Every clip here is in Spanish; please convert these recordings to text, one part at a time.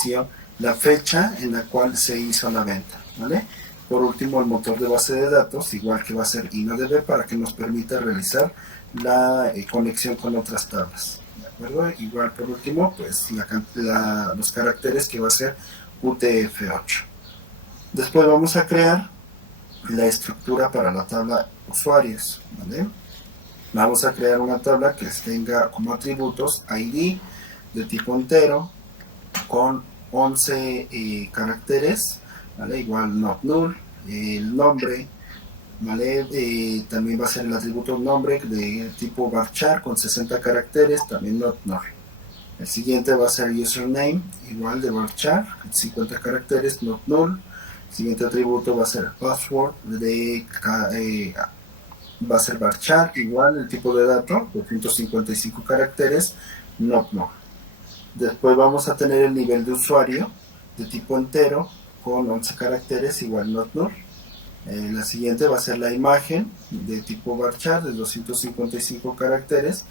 precio, la fecha en la cual se hizo la venta, ¿vale? Por último, el motor de base de datos, igual que va a ser InnoDB, para que nos permita realizar la conexión con otras tablas, ¿de acuerdo? Igual, por último, pues los caracteres, que va a ser UTF-8. Después vamos a crear la estructura para la tabla usuarios, ¿vale? Vamos a crear una tabla que tenga como atributos ID de tipo entero con 11 caracteres, ¿vale? Igual not null, el nombre, ¿vale? También va a ser el atributo nombre de tipo varchar con 60 caracteres, también not null. El siguiente va a ser username, igual de varchar, 50 caracteres, not null. El siguiente atributo va a ser password va a ser varchar, igual el tipo de dato, 255 caracteres, not null. Después vamos a tener el nivel de usuario de tipo entero con 11 caracteres, igual not null. La siguiente va a ser la imagen de tipo varchar de 255 caracteres.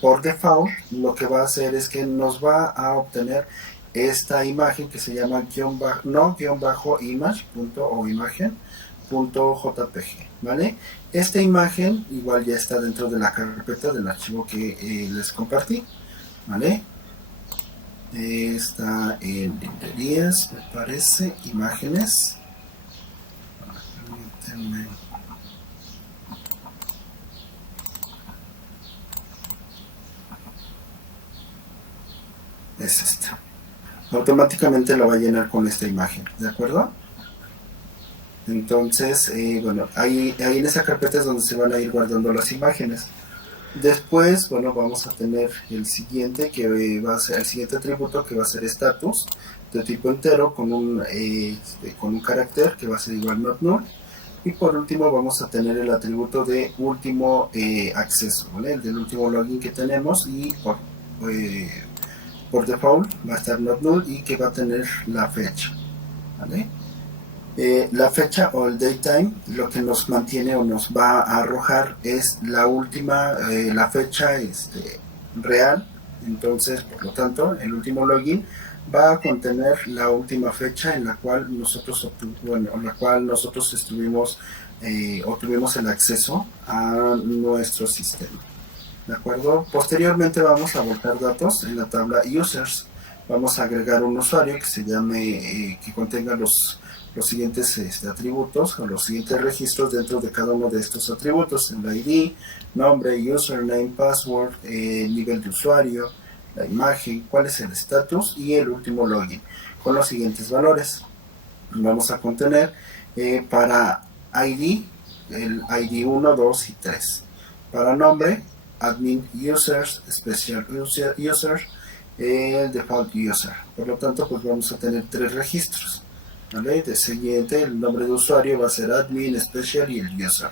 Por default, lo que va a hacer es que nos va a obtener esta imagen que se llama imagen.jpg, ¿vale? Esta imagen igual ya está dentro de la carpeta del archivo que les compartí, ¿vale? Está en librerías, me parece, imágenes. Es esta. Automáticamente lo va a llenar con esta imagen, ¿de acuerdo? Entonces, bueno, ahí en esa carpeta es donde se van a ir guardando las imágenes. Después, bueno, vamos a tener el siguiente, que va a ser el siguiente atributo, que va a ser status de tipo entero con un carácter que va a ser igual not null. Y por último vamos a tener el atributo de último acceso, ¿vale? El del último login que tenemos, y por default va a estar not null y que va a tener la fecha, ¿vale? La fecha o el datetime lo que nos mantiene o nos va a arrojar es la última, la fecha real. Entonces, por lo tanto, el último login va a contener la última fecha en la cual nosotros obtuvimos el acceso a nuestro sistema, ¿de acuerdo? Posteriormente vamos a volcar datos en la tabla users. Vamos a agregar un usuario que se llame, que contenga los siguientes atributos o los siguientes registros dentro de cada uno de estos atributos: el ID, nombre, username, password, nivel de usuario, la imagen, cuál es el estatus y el último login, con los siguientes valores. Vamos a contener para ID el ID 1, 2 y 3. Para nombre, admin users, special user, el default user. Por lo tanto, pues vamos a tener 3 registros, ¿vale? De siguiente, el nombre de usuario va a ser admin, special y el user.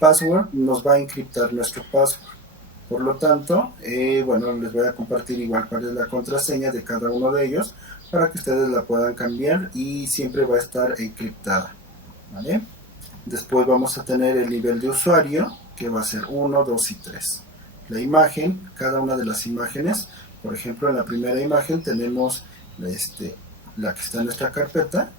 Password nos va a encriptar nuestro password. Por lo tanto, bueno, les voy a compartir igual cuál es la contraseña de cada uno de ellos para que ustedes la puedan cambiar y siempre va a estar encriptada, ¿vale? Después vamos a tener el nivel de usuario, que va a ser 1, 2 y 3. La imagen, cada una de las imágenes, por ejemplo, en la primera imagen tenemos la que está en nuestra carpeta,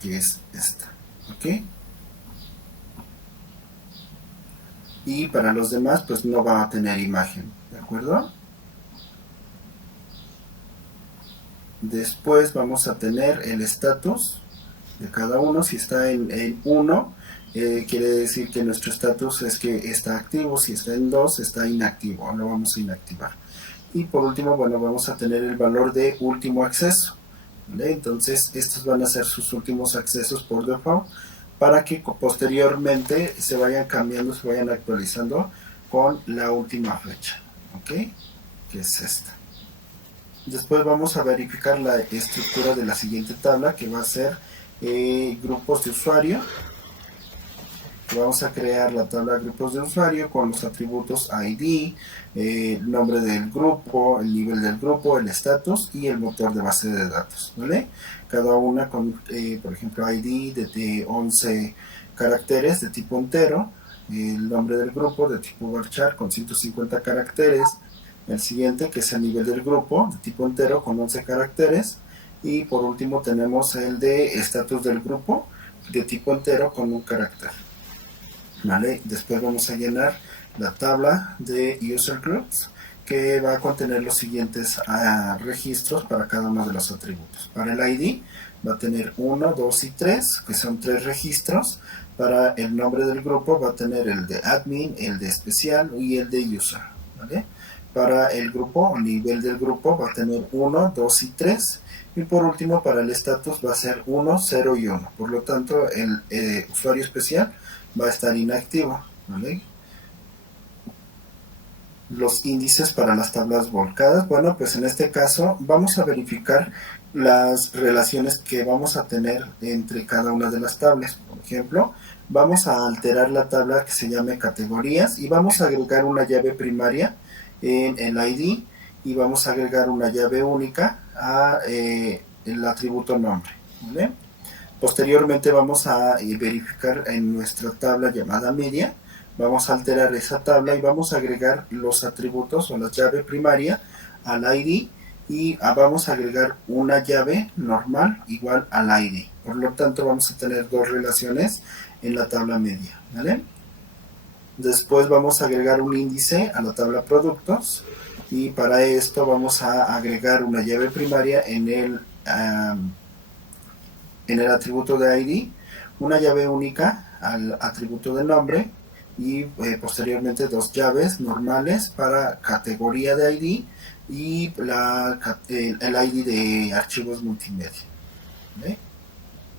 que es esta, ¿ok? Y para los demás, pues no va a tener imagen, ¿de acuerdo? Después vamos a tener el estatus de cada uno. Si está en 1, quiere decir que nuestro estatus es que está activo. Si está en 2, está inactivo, lo vamos a inactivar. Y por último, bueno, vamos a tener el valor de último acceso, ¿vale? Entonces estos van a ser sus últimos accesos por default, para que posteriormente se vayan cambiando, se vayan actualizando con la última fecha, ¿ok? Que es esta. Después vamos a verificar la estructura de la siguiente tabla, que va a ser grupos de usuario. Vamos a crear la tabla de grupos de usuario con los atributos ID, el nombre del grupo, el nivel del grupo, el estatus y el motor de base de datos, ¿vale? Cada una con, por ejemplo, ID de 11 caracteres de tipo entero, el nombre del grupo de tipo varchar con 150 caracteres, el siguiente que es el nivel del grupo de tipo entero con 11 caracteres, y por último tenemos el de estatus del grupo de tipo entero con un carácter. ¿Vale? Después vamos a llenar la tabla de user groups, que va a contener los siguientes registros para cada uno de los atributos. Para el ID va a tener 1, 2 y 3, que son 3 registros. Para el nombre del grupo va a tener el de admin, el de especial y el de user. ¿Vale? Para el grupo, el nivel del grupo va a tener 1, 2 y 3. Y por último, para el estatus va a ser 1, 0 y 1. Por lo tanto, el usuario especial va a estar inactivo. ¿Vale? Los índices para las tablas volcadas, bueno, pues en este caso vamos a verificar las relaciones que vamos a tener entre cada una de las tablas. Por ejemplo, vamos a alterar la tabla que se llame categorías y vamos a agregar una llave primaria en el ID y vamos a agregar una llave única a el atributo nombre. ¿Vale? Posteriormente vamos a verificar en nuestra tabla llamada media, vamos a alterar esa tabla y vamos a agregar los atributos o la llave primaria al ID y vamos a agregar una llave normal igual al ID. Por lo tanto vamos a tener dos relaciones en la tabla media. ¿Vale? Después vamos a agregar un índice a la tabla productos y para esto vamos a agregar una llave primaria en el atributo de ID, una llave única al atributo de nombre y posteriormente dos llaves normales para categoría de ID y el ID de archivos multimedia. ¿Vale?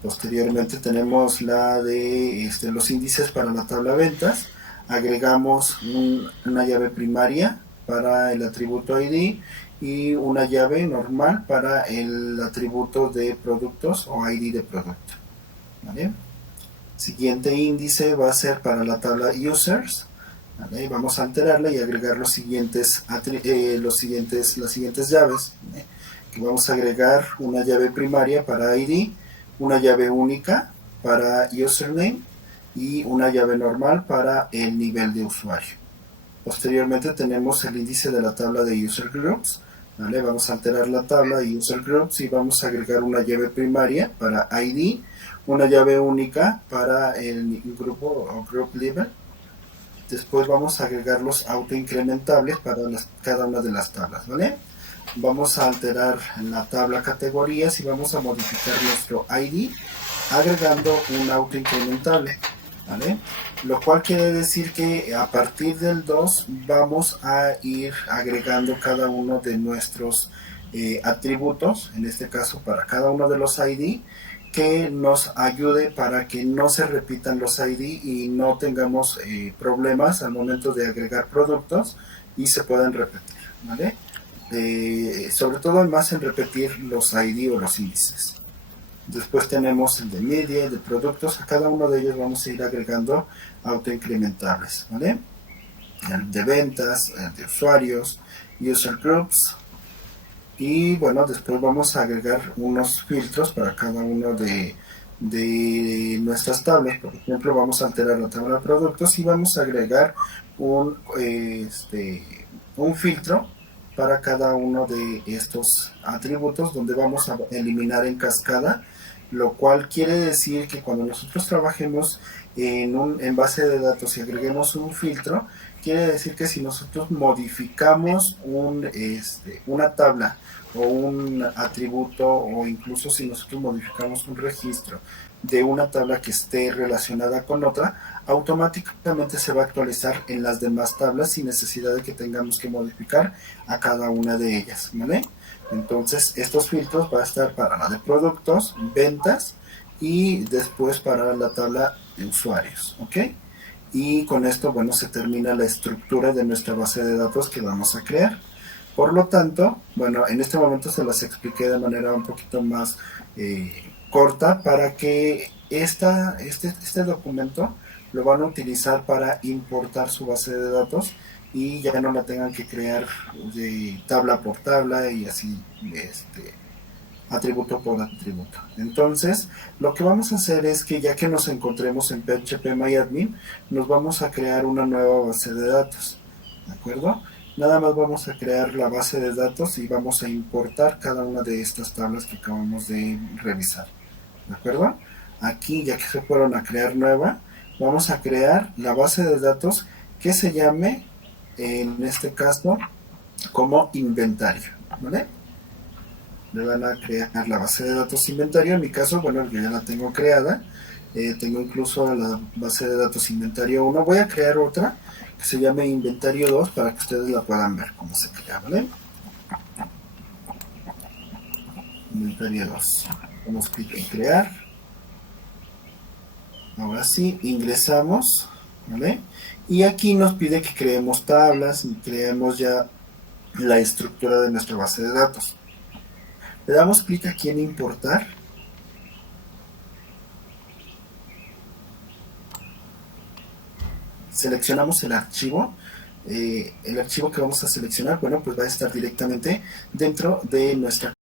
Posteriormente tenemos la de los índices para la tabla ventas, agregamos una llave primaria para el atributo ID y una llave normal para el atributo de productos o ID de producto. ¿Vale? Siguiente índice va a ser para la tabla users. ¿Vale? Vamos a alterarla y agregar las siguientes llaves. ¿Vale? Que vamos a agregar una llave primaria para ID, una llave única para username y una llave normal para el nivel de usuario. Posteriormente tenemos el índice de la tabla de user groups. ¿Vale? Vamos a alterar la tabla de user groups y vamos a agregar una llave primaria para ID, una llave única para el grupo o group level. Después vamos a agregar los autoincrementables para cada una de las tablas. ¿Vale? Vamos a alterar la tabla categorías y vamos a modificar nuestro ID agregando un autoincrementable. ¿Vale? Lo cual quiere decir que a partir del 2 vamos a ir agregando cada uno de nuestros atributos, en este caso para cada uno de los ID, que nos ayude para que no se repitan los ID y no tengamos problemas al momento de agregar productos y se puedan repetir. ¿Vale? Sobre todo más en repetir los ID o los índices. Después tenemos el de media, el de productos. A cada uno de ellos vamos a ir agregando autoincrementables. ¿Vale? El de ventas, el de usuarios, user groups. Y bueno, después vamos a agregar unos filtros para cada uno de nuestras tablas. Por ejemplo, vamos a alterar la tabla de productos y vamos a agregar un filtro para cada uno de estos atributos donde vamos a eliminar en cascada, lo cual quiere decir que cuando nosotros trabajemos en base de datos y agreguemos un filtro, quiere decir que si nosotros modificamos una tabla o un atributo o incluso si nosotros modificamos un registro de una tabla que esté relacionada con otra, automáticamente se va a actualizar en las demás tablas sin necesidad de que tengamos que modificar a cada una de ellas. ¿Vale? Entonces estos filtros van a estar para la de productos, ventas y después para la tabla de usuarios. ¿Ok? Y con esto, bueno, se termina la estructura de nuestra base de datos que vamos a crear. Por lo tanto, bueno, en este momento se las expliqué de manera un poquito más corta para que este documento lo van a utilizar para importar su base de datos y ya no la tengan que crear de tabla por tabla y así atributo por atributo. Entonces, lo que vamos a hacer es que ya que nos encontremos en PHP-MyAdmin, nos vamos a crear una nueva base de datos, ¿de acuerdo? Nada más vamos a crear la base de datos y vamos a importar cada una de estas tablas que acabamos de revisar, ¿de acuerdo? Aquí, ya que se fueron a crear nueva, vamos a crear la base de datos que se llame, en este caso, como inventario, ¿vale? Le van a crear la base de datos inventario. En mi caso, bueno, yo ya la tengo creada. Tengo incluso la base de datos inventario 1. Voy a crear otra que se llame inventario 2 para que ustedes la puedan ver cómo se crea, ¿vale? Inventario 2. Damos clic en crear. Ahora sí, ingresamos, ¿vale? Y aquí nos pide que creemos tablas y creemos ya la estructura de nuestra base de datos. Le damos clic aquí en importar. Seleccionamos el archivo. El archivo que vamos a seleccionar, bueno, pues va a estar directamente dentro de nuestra